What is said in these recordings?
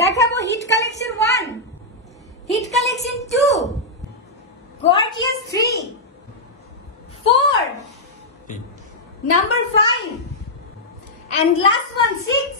দেখাবো hit collection 1, hit collection 2, gorgeous 3, 4, number 5 and last one 6.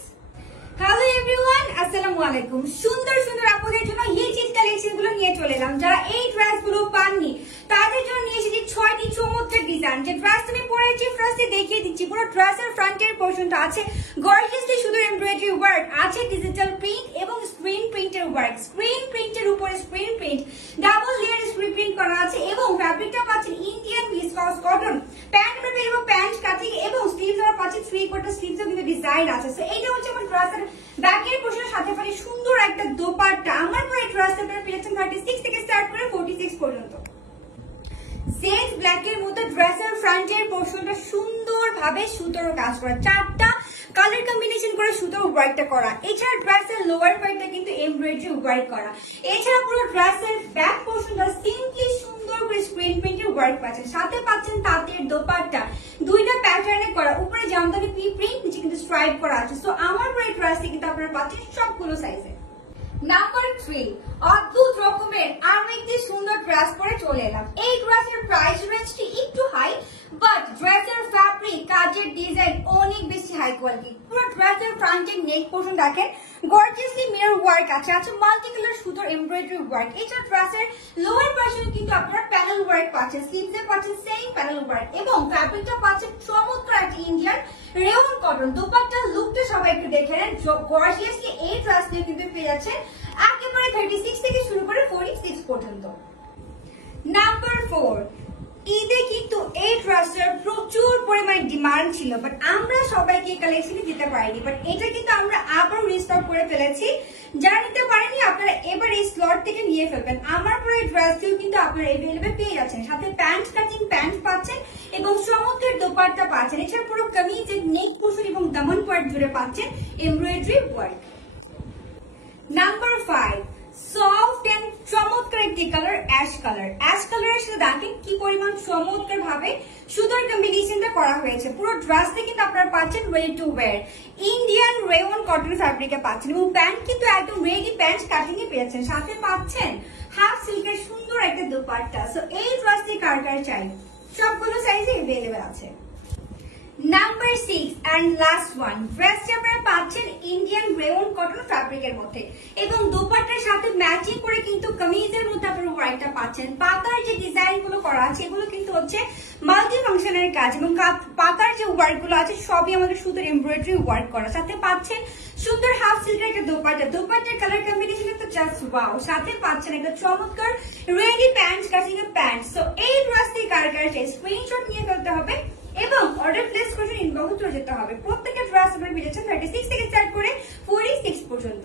Hello everyone, আসসালামু আলাইকুম। সুন্দর সুন্দর আপনাদের জন্য হিট কালেকশন গুলো নিয়ে চলে এলাম। যারা এই ড্রেস গুলো পাননি তাদের জন্য নিয়ে এসেছি 6টি চমৎকার ডিজাইন। যে ড্রেস তুমি পরেছি ফার্স্টে দেখিয়ে দিচ্ছি। পুরো ড্রেসের ফ্রন্টের পোরশনটা আছে গর্জিয়াসলি শুধু এমব্রয়ডারি ওয়ার্ক, আছে ডিজিটাল প্রিন্ট এবং স্ক্রিন প্রিন্টের ওয়ার্ক। স্ক্রিন প্রিন্টের উপরে screen print, double layer screen print করা আছে এবং ফ্যাব্রিকটা পাচ্ছেন Indian viscose cotton. Pant material এবং প্যান্ট কাটিং এবং স্লিভসটা পাচ্ছেন 3/4 স্লিভসও কিন্তু ডিজাইন আছে। সো এইটা হচ্ছে আমার ড্রেসের ব্যাকের পোরশনের সাথে পাচ্ছেন সুন্দর একটা দোপাট্টা। আমার পরে ড্রেস আপনারা পেয়েছেন 36 থেকে স্টার্ট করে 46 পর্যন্ত। জেড ব্ল্যাক এর মধ্যে ড্রেসের ফ্রন্টের পোরশনটা সুন্দরভাবে সুতোর কাজ করা, 4টা কালার কম্বিনেশন করে সুতোর ওয়ার্কটা করা। এছাড়া ড্রেসের লোয়ার পার্টটা কিন্তু এমব্রয়ডারি ওয়ার্ক করা। এছাড়া পুরো ড্রেসের ব্যাক পোরশনটা সিম্পলি সুন্দর করে স্ক্রিন প্রিন্টের ওয়ার্ক পাচ্ছেন। সাথে পাচ্ছেন তাঁতের দোপাট্টা, 2টা প্যাটার্নে করা, উপরে জামদানি পি প্রিন্ট, নিচে কিন্তু স্ট্রাইপ করা আছে। সো আমার পরে ড্রেসে কিন্তু আপনারা পাচ্ছেন সবগুলো সাইজে। নাম্বার 3, অদ্ভুত রকমের আরো একটি সুন্দর ড্রেস পরে চলে এলাম। এই ড্রেসের প্রাইস রেঞ্জটি একটু হাই, বাট ড্রেসের ফ্যাব্রিক, কাজের ডিজাইন অনেক বেশি হাই কোয়ালিটি। পুরো ড্রেসের ফ্রন্টের নেক পোরশন দেখেন গর্জিয়াসলি মিরর ওয়ার্ক আছে, মাল্টি কালার সুতোর এমব্রয়ডারি ওয়ার্ক। এছাড়া ড্রেসের লোয়ার পোরশন কিন্তু আপনারা প্যানেল ওয়ার্ক পাচ্ছেন, স্লিভসে পাচ্ছেন সেম প্যানেল ওয়ার্ক এবং ফ্যাব্রিকটা পাচ্ছেন চমৎকার একটা ইন্ডিয়ান রেওন কটন। দোপাট্টার লুকটা সবাই একটু দেখে নেন। গর্জিয়াসলি এই ড্রেস নিয়ে কিন্তু পেয়ে যাচ্ছেন একেবারে 36 থেকে শুরু করে 46 পর্যন্ত। নাম্বার 4, ঈদে কিন্তু এই ড্রেসটার প্রচুর পরিমাণে ডিমান্ড ছিল, বাট আমরা সবাইকে এই কালেকশনে দিতে পারিনি। বাট এটা কিন্তু আমরা আবার রিস্টক করে ফেলেছি। যারা নিতে পারেনি আপনারা এবার এই স্লট থেকে নিয়ে ফেলবেন। আমার পরে ড্রেসটিও কিন্তু আপনারা এভেলেবেল পেয়ে যাচ্ছেন। সাথে প্যান্ট কাটিং প্যান্ট পাচ্ছেন এবং চমৎকার দোপাট্টা পাচ্ছেন। এছাড়া পুরো কামিজের নেক পোরশন এবং দামান পার্ট জুড়ে পাচ্ছেন embroidery work. Number 5, soft and চমৎকার একটি কালার অ্যাশ কালার। অ্যাশ কালারের সাথে দেখেন কি পরিমাণ চমৎকার ভাবে সুতোর কম্বিনেশনটা করা হয়েছে। পুরো ড্রেসটা কিন্তু আপনারা পাচ্ছেন ready to wear, Indian rayon cotton ফ্যাব্রিকে পাচ্ছেন এবং প্যান্ট কিন্তু একদম রেডি প্যান্ট কাটিং এ পেয়েছেন। সাথে পাচ্ছেন হাফ সিল্কের সুন্দর একটা দোপাট্টা। সো এই ড্রেসটি কার কার চাই, সবগুলো সাইজে अवेलेबल আছে। নাম্বার 6 and লাস্ট ওয়ান, ড্রেসটি আপনারা পাচ্ছেন ইন্ডিয়ান রেওন কটন ফ্যাব্রিকের মধ্যে এবং দোপাট্টার সাথে ম্যাচিং করে কিন্তু কামিজের মধ্যে আপনারা ওয়ার্কটা পাচ্ছেন। পাতার যে ডিজাইন গুলো করা আছে এগুলো কিন্তু হচ্ছে মাল্টি ফাংশনের কাজ এবং পাতার যে ওয়ার্ক গুলো আছে সবই আমাদের সুন্দর এমব্রয়ডারি ওয়ার্ক করা। সাথে পাচ্ছেন সুন্দর হাফ সিল্কের একটা দোপাট্টা, দোপাট্টার কালার কম্বিনেশন তো জাস্ট ওয়াও। সাথে পাচ্ছেন একটা চমৎকার রেডি প্যান্ট কাটিং এর প্যান্ট। সো এই ড্রেসটি কার কার চাই স্ক্রিনশট নিয়ে ফেলতে হবে এবং অর্ডার প্লেস করে ইনবক্সে চলে যেতে হবে। প্রত্যেকটা ড্রেস আপনারা পেয়েছেন 36 থেকে স্টার্ট করে 46 পর্যন্ত।